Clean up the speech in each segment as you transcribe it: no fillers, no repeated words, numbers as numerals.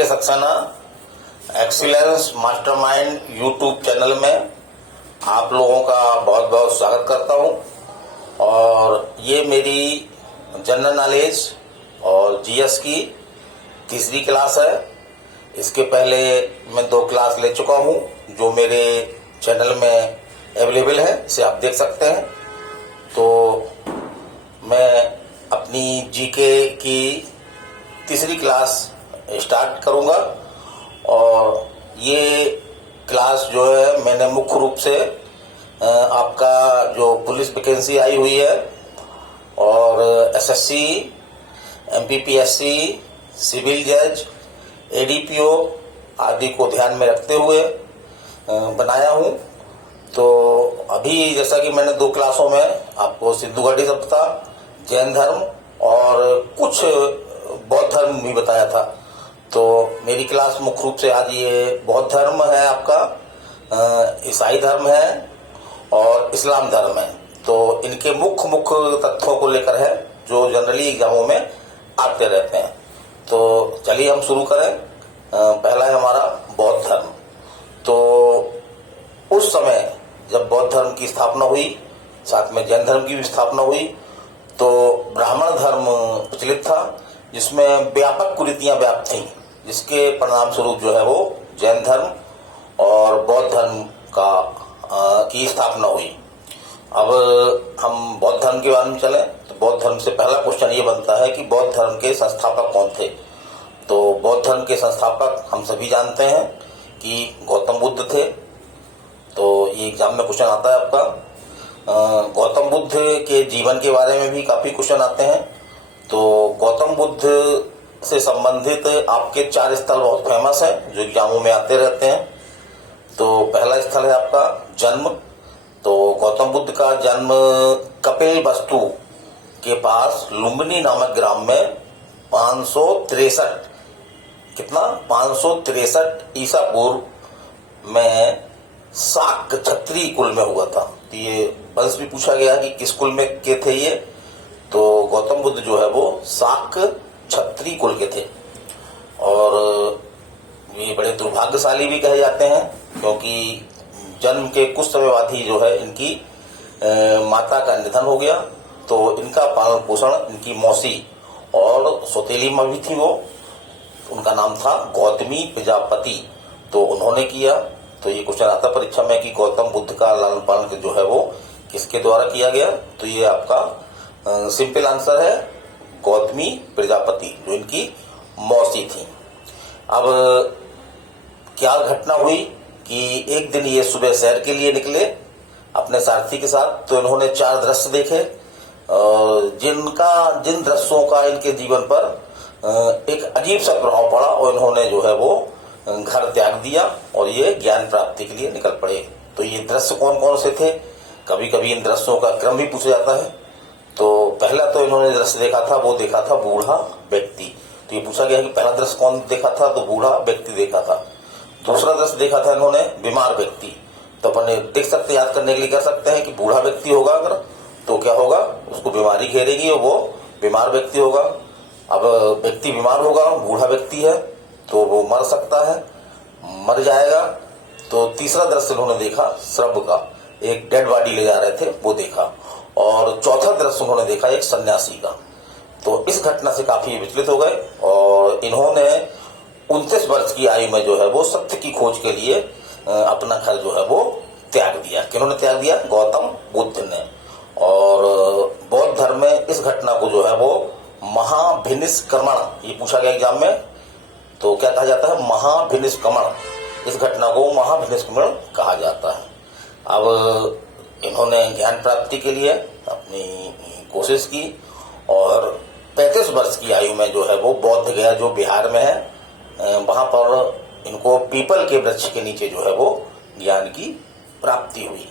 के Saxena excellence mastermind YouTube channel में आप लोगों का बहुत बहुत स्वागत करता हूं। और ये मेरी जनरल नॉलेज और जीएस की तीसरी क्लास है। इसके पहले मैं 2 क्लास ले चुका हूं जो मेरे चैनल में अवेलेबल है, इसे आप देख सकते हैं। तो मैं अपनी जीके की तीसरी क्लास स्टार्ट करूंगा और ये क्लास जो है मैंने मुख्य रूप से आपका जो पुलिस वैकेंसी आई हुई है और एसएससी, एमपीपीएससी, सिविल जज, एडीपीओ आदि को ध्यान में रखते हुए बनाया हूं। तो अभी जैसा कि मैंने 2 क्लासों में आपको सिंधु घाटी सभ्यता, जैन धर्म और कुछ बौद्ध धर्म भी बताया था। तो मेरी क्लास मुख्य रूप से आज ये बौद्ध धर्म है, आपका ईसाई धर्म है और इस्लाम धर्म है। तो इनके मुख्य तथ्यों को लेकर है जो जनरली एग्जामों में आते रहते हैं। तो चलिए हम शुरू करें। पहला है हमारा बौद्ध धर्म। तो उस समय जब बौद्ध धर्म की स्थापना हुई, साथ में जैन धर्म की भी स्थापना हुई, तो ब्राह्मण धर्म प्रचलित था जिसमें व्यापक कुरीतियां व्याप्त थीं, जिसके परिणाम स्वरूप जो है वो जैन धर्म और बौद्ध धर्म की स्थापना हुई। अब हम बौद्ध धर्म के बारे में चलें तो बौद्ध धर्म से पहला क्वेश्चन ये बनता है कि बौद्ध धर्म के संस्थापक कौन थे। तो बौद्ध धर्म के संस्थापक हम सभी जानते हैं कि गौतम बुद्ध थे। तो ये एग्जाम में क्वेश्चन आता है आपका। गौतम बुद्ध के जीवन के बारे में भी काफी क्वेश्चन आते हैं। तो गौतम बुद्ध से संबंधित आपके 4 स्थल बहुत फेमस हैं जो एग्जामों में आते रहते हैं। तो पहला स्थल है आपका जन्म। तो गौतम बुद्ध का जन्म कपिल वस्तु के पास लुम्बिनी नामक ग्राम में 563 ईसा पूर्व में शाक्त क्षत्रिय कुल में हुआ था। तो ये वंश भी पूछा गया कि किस कुल में के थे ये। तो गौतम बुद्ध जो है वो शाक्त क्षत्रिय कुल के थे और ये बड़े दुर्भाग्यशाली भी कहे जाते हैं क्योंकि जन्म के कुछ समय बाद ही जो है इनकी माता का निधन हो गया। तो इनका पालन पोषण इनकी मौसी और सौतेली माँ भी थी, वो उनका नाम था गौतमी प्रजापति, तो उन्होंने किया। तो ये क्वेश्चन आता परीक्षा में कि गौतम बुद्ध का लालन पालन जो है वो किसके द्वारा किया गया। तो ये आपका सिंपल आंसर है गौतमी प्रजापति जो इनकी मौसी थी। अब क्या घटना हुई कि एक दिन ये सुबह सैर के लिए निकले अपने सारथी के साथ। तो इन्होंने 4 दृश्य देखे जिन दृश्यों का इनके जीवन पर एक अजीब सा प्रभाव पड़ा और इन्होंने जो है वो घर त्याग दिया और ये ज्ञान प्राप्ति के लिए निकल पड़े। तो ये दृश्य कौन कौन से थे, कभी कभी इन दृश्यों का क्रम भी पूछा जाता है। तो पहला तो इन्होंने दृश्य देखा था, वो देखा था बूढ़ा व्यक्ति। तो ये पूछा गया कि पहला दृश्य कौन देखा था, तो बूढ़ा व्यक्ति देखा था। दूसरा दृश्य देखा था इन्होंने बीमार व्यक्ति। तो अपने देख सकते, याद करने के लिए कर सकते हैं कि बूढ़ा व्यक्ति होगा अगर तो क्या होगा, उसको बीमारी घेरेगी और वो बीमार व्यक्ति होगा। अब व्यक्ति बीमार होगा, बूढ़ा व्यक्ति है तो वो मर सकता है, मर जाएगा। तो तीसरा दृश्य उन्होंने देखा श्रब का, एक डेड बॉडी ले जा रहे थे वो देखा। और चौथा दृश्य उन्होंने देखा एक सन्यासी का। तो इस घटना से काफी विचलित हो गए और इन्होंने 29 वर्ष की आयु में जो है वो सत्य की खोज के लिए अपना घर जो है वो त्याग दिया। किन्होंने त्याग दिया, गौतम बुद्ध ने। और बौद्ध धर्म में इस घटना को जो है वो महाभिनिष्क्रमण, ये पूछा गया एग्जाम में, तो क्या कहा जाता है, महाभिनिष्क्रमण। इस घटना को महाभिनिष्क्रमण कहा जाता है। अब इन्होंने ज्ञान प्राप्ति के लिए अपनी कोशिश की और 35 वर्ष की आयु में जो है वो बौद्ध गया जो बिहार में है, वहां पर इनको पीपल के वृक्ष के नीचे जो है वो ज्ञान की प्राप्ति हुई।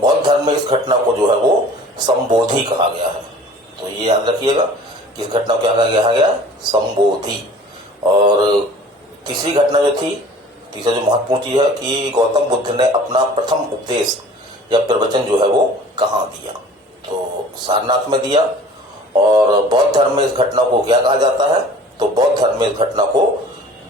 बौद्ध धर्म में इस घटना को जो है वो संबोधि कहा गया है। तो ये याद रखिएगा कि इस घटना को क्या कहा गया, संबोधि। और तीसरी घटना जो थी, तीसरा जो महत्वपूर्ण चीज है कि गौतम बुद्ध ने अपना प्रथम उपदेश या प्रवचन जो है वो कहाँ दिया, तो सारनाथ में दिया। और बौद्ध धर्म में इस घटना को क्या कहा जाता है, तो बौद्ध धर्म में इस घटना को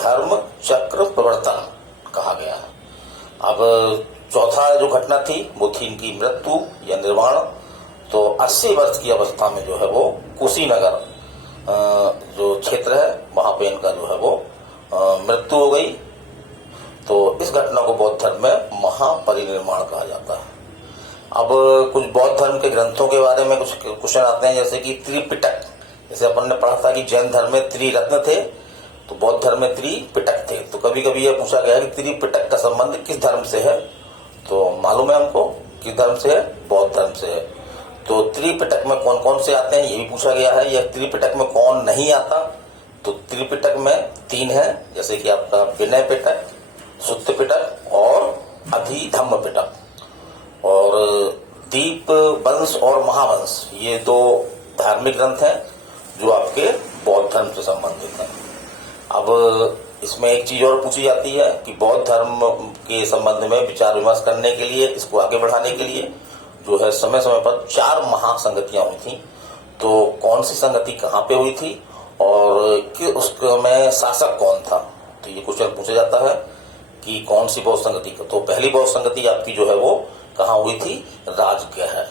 धर्म चक्र प्रवर्तन कहा गया है। अब चौथा जो घटना थी वो थी इनकी मृत्यु या निर्वाण। तो 80 वर्ष की अवस्था में जो है वो कुशीनगर जो क्षेत्र है वहां पे इनका जो है वो मृत्यु हो गई। तो इस घटना को बौद्ध धर्म में महापरिनिर्वाण कहा जाता है। अब कुछ बौद्ध धर्म के ग्रंथों के बारे में कुछ क्वेश्चन आते हैं, जैसे कि त्रिपिटक। जैसे अपन ने पढ़ा था कि जैन धर्म में त्रिरत्न थे, तो बौद्ध धर्म में त्रिपिटक थे। तो कभी कभी यह पूछा गया कि त्रिपिटक का संबंध किस धर्म से है, तो मालूम है हमको किस धर्म से है, बौद्ध धर्म से है। तो त्रिपिटक में कौन कौन से आते हैं ये भी पूछा गया है। या त्रिपिटक में कौन नहीं आता, तो त्रिपिटक में 3 है, जैसे कि आपका विनय पिटक, सुत्त पिटक और अधिधम्म पिटक। और दीप वंश और महावंश ये 2 धार्मिक ग्रंथ हैं जो आपके बौद्ध धर्म से संबंधित हैं। अब इसमें एक चीज और पूछी जाती है कि बौद्ध धर्म के संबंध में विचार विमर्श करने के लिए, इसको आगे बढ़ाने के लिए जो है समय समय पर 4 महासंगतियां हुई थी। तो कौन सी संगति कहाँ पे हुई थी और उसमें शासक कौन था, तो ये क्वेश्चन पूछा जाता है कि कौन सी बौद्ध संगति। तो पहली बौद्ध संगति आपकी जो है वो कहाँ हुई थी, राजगृह,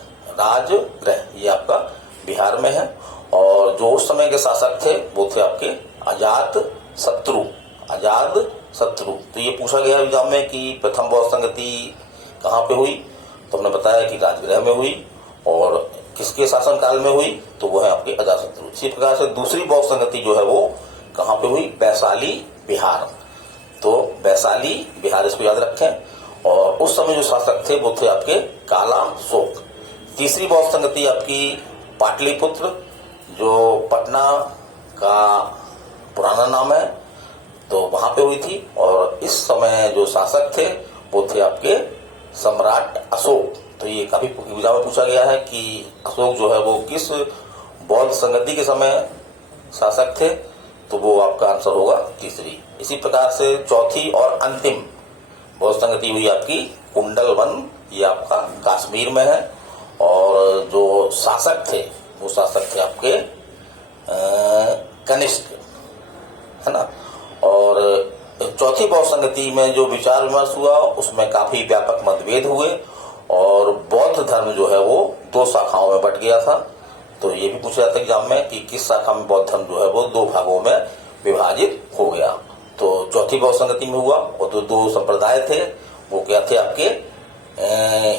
ये आपका बिहार में है। और जो उस समय के शासक थे वो थे आपके अजात शत्रु। तो ये पूछा गया एग्जाम में कि प्रथम बौद्ध संगति कहाँ पे हुई, तो हमने बताया कि राजगृह में हुई। और किसके शासन काल में हुई, तो वो है आपके अजातशत्रु। इसी प्रकार से दूसरी बौद्ध संगति जो है वो कहाँ पे हुई, वैशाली बिहार। तो वैशाली बिहार, इसको याद रखें। और उस समय जो शासक थे वो थे आपके काला शोक। तीसरी बौद्ध संगति आपकी पाटलिपुत्र, जो पटना का पुराना नाम है, तो वहां पे हुई थी। और इस समय जो शासक थे वो थे आपके सम्राट अशोक। तो ये काफी एग्जाम में पूछा गया है कि अशोक जो है वो किस बौद्ध संगति के समय शासक थे, तो वो आपका आंसर होगा तीसरी। इसी प्रकार से चौथी और अंतिम बौद्ध संगति हुई आपकी कुंडलवन, ये आपका कश्मीर में है। और जो शासक थे वो शासक थे आपके कनिष्क, है ना। और चौथी बौद्ध संगति में जो विचार विमर्श हुआ उसमें काफी व्यापक मतभेद हुए और बौद्ध धर्म जो है वो 2 शाखाओं में बट गया था। तो ये भी पूछा जाता है एग्जाम में कि किस शाखा में बौद्ध धर्म जो है वो 2 भागों में विभाजित हो गया। तो चौथी बौद्ध संगति में हुआ, और तो 2 संप्रदाय थे, वो क्या थे आपके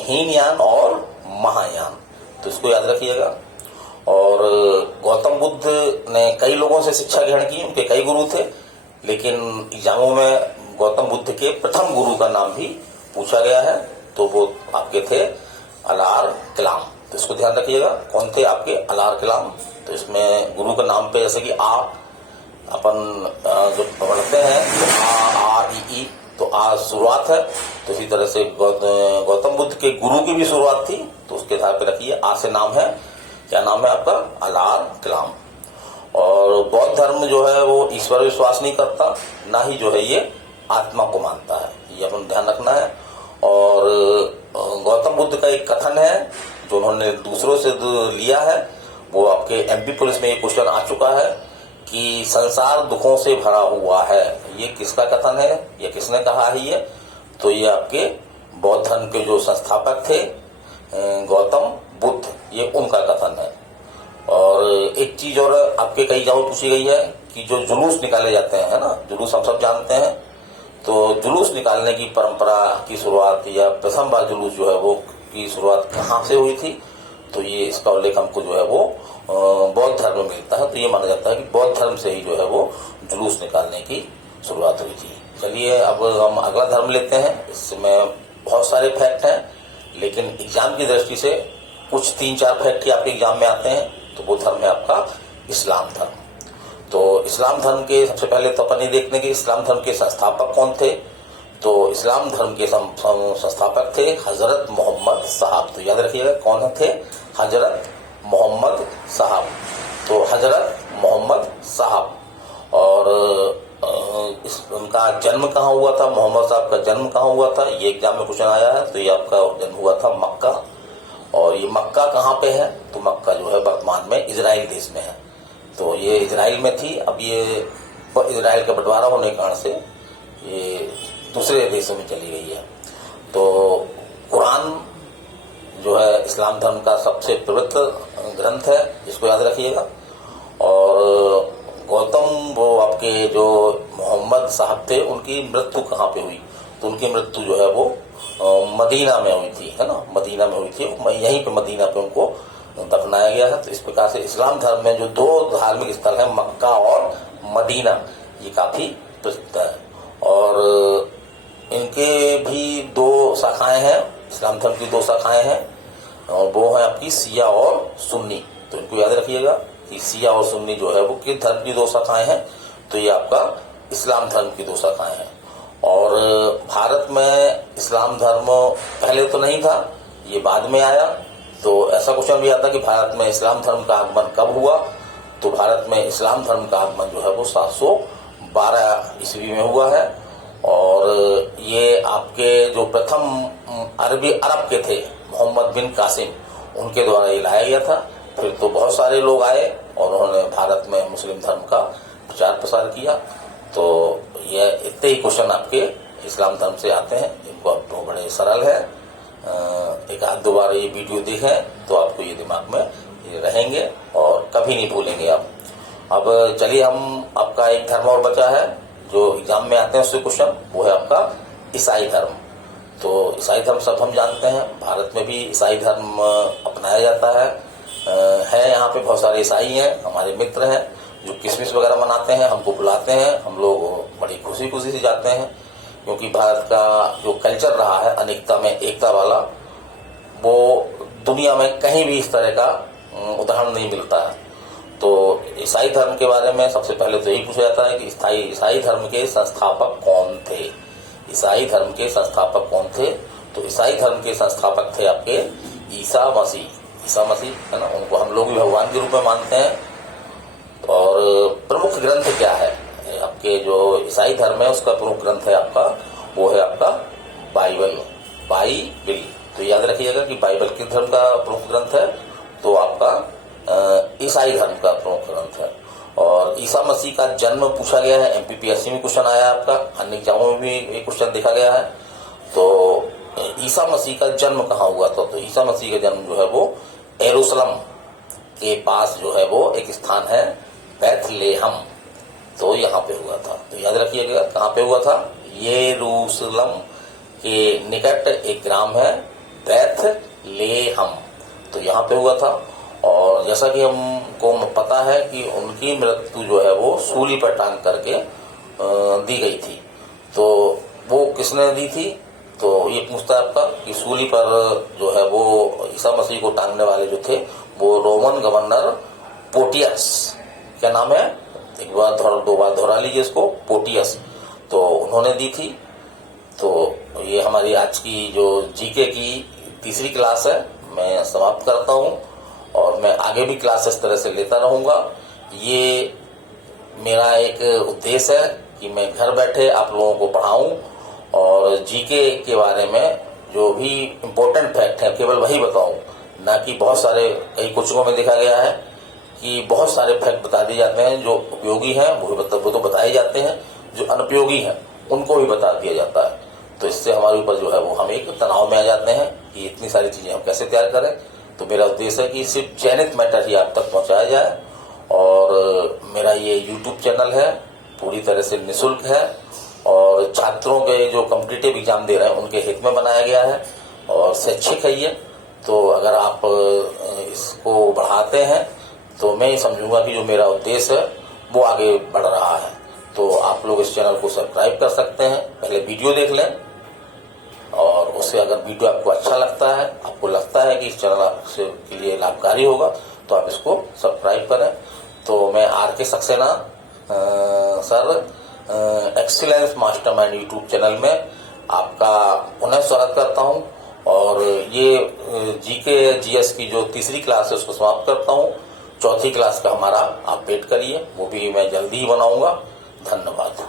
हीनयान और महायान। तो इसको याद रखिएगा। और गौतम बुद्ध ने कई लोगों से शिक्षा ग्रहण की, उनके कई गुरु थे, लेकिन एग्जामों में गौतम बुद्ध के प्रथम गुरु का नाम भी पूछा गया है, तो वो आपके थे अलार कलाम। तो इसको ध्यान रखिएगा, कौन थे आपके अलार कलाम। तो इसमें गुरु का नाम पे जैसे कि अपन जो पढ़ते हैं तो आ ई, तो आ शुरुआत है। तो इसी तरह से गौतम बुद्ध के गुरु की भी शुरुआत थी, तो उसके आधार पे रखिए आ से नाम है, क्या नाम है आपका, अलार कलाम। और बौद्ध धर्म जो है वो ईश्वर विश्वास नहीं करता, ना ही जो है ये आत्मा को मानता है, ये अपन ध्यान रखना है। और गौतम बुद्ध का एक कथन है जो उन्होंने दूसरों से लिया है, वो आपके एमपी पुलिस में ये क्वेश्चन आ चुका है कि संसार दुखों से भरा हुआ है। ये किसका कथन है, ये किसने कहा है ये, तो ये आपके बौद्ध धर्म के जो संस्थापक थे गौतम बुद्ध, ये उनका कथन है। और एक चीज और आपके कई जगह पूछी गई है कि जो जुलूस निकाले जाते हैं, है ना, जुलूस हम सब जानते हैं। तो जुलूस निकालने की परंपरा की शुरुआत या प्रथम बार जुलूस जो है वो की शुरुआत कहाँ से हुई थी, तो ये इसका उल्लेख हमको जो है वो बौद्ध धर्म में मिलता है। तो ये माना जाता है कि बौद्ध धर्म से ही जो है वो जुलूस निकालने की शुरुआत हुई थी। चलिए अब हम अगला धर्म लेते हैं। इसमें बहुत सारे फैक्ट हैं, लेकिन एग्जाम की दृष्टि से कुछ 3-4 फैक्ट ही आपके एग्जाम में आते हैं। तो वो धर्म है आपका इस्लाम धर्म। तो इस्लाम धर्म के सबसे पहले तो अपन ये देखते हैं कि इस्लाम धर्म के संस्थापक कौन थे। तो इस्लाम धर्म के संस्थापक थे हजरत मोहम्मद साहब। तो याद रखिएगा कौन थे, हजरत मोहम्मद साहब। तो हजरत मोहम्मद साहब, और उनका जन्म कहाँ हुआ था, मोहम्मद साहब का जन्म कहाँ हुआ था, ये एग्जाम में क्वेश्चन आया है। तो ये आपका जन्म हुआ था मक्का। और ये मक्का कहाँ पे है, तो मक्का जो है वर्तमान में इजराइल देश में है। तो ये इजराइल में थी। अब ये इसराइल का बंटवारा होने के कारण से ये दूसरे देशों में चली गई है। तो कुरान जो है इस्लाम धर्म का सबसे पवित्र ग्रंथ है, इसको याद रखिएगा। और गौतम वो आपके जो मोहम्मद साहब थे उनकी मृत्यु कहाँ पे हुई, तो उनकी मृत्यु जो है वो मदीना में हुई थी, है ना, मदीना में हुई थी। यहीं पे मदीना पे उनको दफनाया गया है। तो इस प्रकार से इस्लाम धर्म में जो दो धार्मिक स्थल है मक्का और मदीना, ये काफी प्रसिद्ध है। और इनके भी दो शाखाएं हैं, इस्लाम धर्म की दो शाखाएं हैं, और वो है आपकी शिया और सुन्नी। तो इनको याद रखिएगा कि शिया और सुन्नी जो है वो किस धर्म की दो शाखाएं हैं, तो ये आपका इस्लाम धर्म की दो शाखाएं हैं। और भारत में इस्लाम धर्म पहले तो नहीं था, ये बाद में आया। तो ऐसा क्वेश्चन भी आता कि भारत में इस्लाम धर्म का आगमन कब हुआ, तो भारत में इस्लाम धर्म का आगमन जो है वो 712 ईस्वी में हुआ है। और ये आपके जो प्रथम अरब के थे मोहम्मद बिन कासिम, उनके द्वारा ये लाया गया था। फिर तो बहुत सारे लोग आए और उन्होंने भारत में मुस्लिम धर्म का प्रचार प्रसार किया। तो ये इतने ही क्वेश्चन आपके इस्लाम धर्म से आते हैं, इनको आपको बड़े सरल है। एक आध दो बार ये वीडियो देखें तो आपको ये दिमाग में ये रहेंगे और कभी नहीं भूलेंगे आप। अब चलिए, हम आपका एक धर्म और बचा है जो एग्जाम में आते हैं उससे क्वेश्चन, वो है आपका ईसाई धर्म। तो ईसाई धर्म सब हम जानते हैं, भारत में भी ईसाई धर्म अपनाया जाता है। यहाँ पे बहुत सारे ईसाई हैं, हमारे मित्र हैं जो क्रिसमस वगैरह मनाते हैं, हमको बुलाते हैं, हम लोग बड़ी खुशी खुशी से जाते हैं। क्योंकि भारत का जो कल्चर रहा है अनेकता में एकता वाला, वो दुनिया में कहीं भी इस तरह का उदाहरण नहीं मिलता है। तो ईसाई धर्म के बारे में सबसे पहले तो यही पूछा जाता है कि ईसाई धर्म के संस्थापक कौन थे। ईसाई धर्म के संस्थापक कौन थे, तो ईसाई धर्म के संस्थापक थे आपके ईसा मसीह, है ना, उनको हम लोग भी भगवान के रूप में मानते हैं। और प्रमुख ग्रंथ क्या है आपके जो ईसाई धर्म है उसका प्रमुख ग्रंथ है आपका, वो है आपका बाइबल। तो याद रखिएगा कि बाइबल किस धर्म का प्रमुख ग्रंथ है, तो आपका ईसाई धर्म का प्रमुख ग्रंथ है। और ईसा मसीह का जन्म पूछा गया है, MPPSC में क्वेश्चन आया आपका, अन्य एग्जामों में भी एक क्वेश्चन देखा गया है। तो ईसा मसीह का जन्म कहाँ हुआ था, तो ईसा मसीह का जन्म जो है वो यरूशलेम के पास जो है वो एक स्थान है बैथलेहम, तो यहाँ पे हुआ था। तो याद रखिएगा कहाँ पे हुआ था, यरूशलेम के निकट एक ग्राम है बैथलेहम, तो यहाँ पे हुआ था। और जैसा कि हमको पता है कि उनकी मृत्यु जो है वो सूली पर टांग करके दी गई थी। तो वो किसने दी थी, तो ये पूछता है आपका कि सूली पर जो है वो ईसा मसीह को टांगने वाले जो थे वो रोमन गवर्नर पोटियस, क्या नाम है, एक बार दो बार दोहरा लीजिए इसको, पोटियस, तो उन्होंने दी थी। तो ये हमारी आज की जो जीके की तीसरी क्लास है मैं समाप्त करता हूँ, और मैं आगे भी क्लास इस तरह से लेता रहूंगा। ये मेरा एक उद्देश्य है कि मैं घर बैठे आप लोगों को पढ़ाऊं और जीके के बारे में जो भी इम्पोर्टेंट फैक्ट है केवल वही बताऊं, ना कि बहुत सारे कई कोचिंगों में देखा गया है कि बहुत सारे फैक्ट बता दिए जाते हैं, जो उपयोगी हैं वो तो बताए जाते हैं, जो अनुपयोगी हैं उनको भी बता दिया जाता है। तो इससे हमारे ऊपर जो है वो हम एक तनाव में आ जाते हैं कि इतनी सारी चीजें हम कैसे तैयार करें। तो मेरा उद्देश्य है कि सिर्फ चयनित मैटर ही आप तक पहुंचाया जाए। और मेरा ये YouTube चैनल है, पूरी तरह से निःशुल्क है और छात्रों के जो कॉम्पिटिटिव एग्जाम दे रहे हैं उनके हित में बनाया गया है और शैक्षिक है ये। तो अगर आप इसको बढ़ाते हैं तो मैं समझूंगा कि जो मेरा उद्देश्य है वो आगे बढ़ रहा है। तो आप लोग इस चैनल को सब्सक्राइब कर सकते हैं, पहले वीडियो देख लें, और उससे अगर वीडियो आपको अच्छा लगता है, आपको लगता है कि इस चैनल आपके लिए लाभकारी होगा, तो आप इसको सब्सक्राइब करें। तो मैं RK Saxena sir excellence mastermind YouTube channel में आपका पुनः स्वागत करता हूं, और ये GK GS की जो तीसरी क्लास है उसको समाप्त करता हूं। चौथी क्लास का हमारा आप वेट करिए, वो भी मैं जल्दी ही बनाऊंगा। धन्यवाद।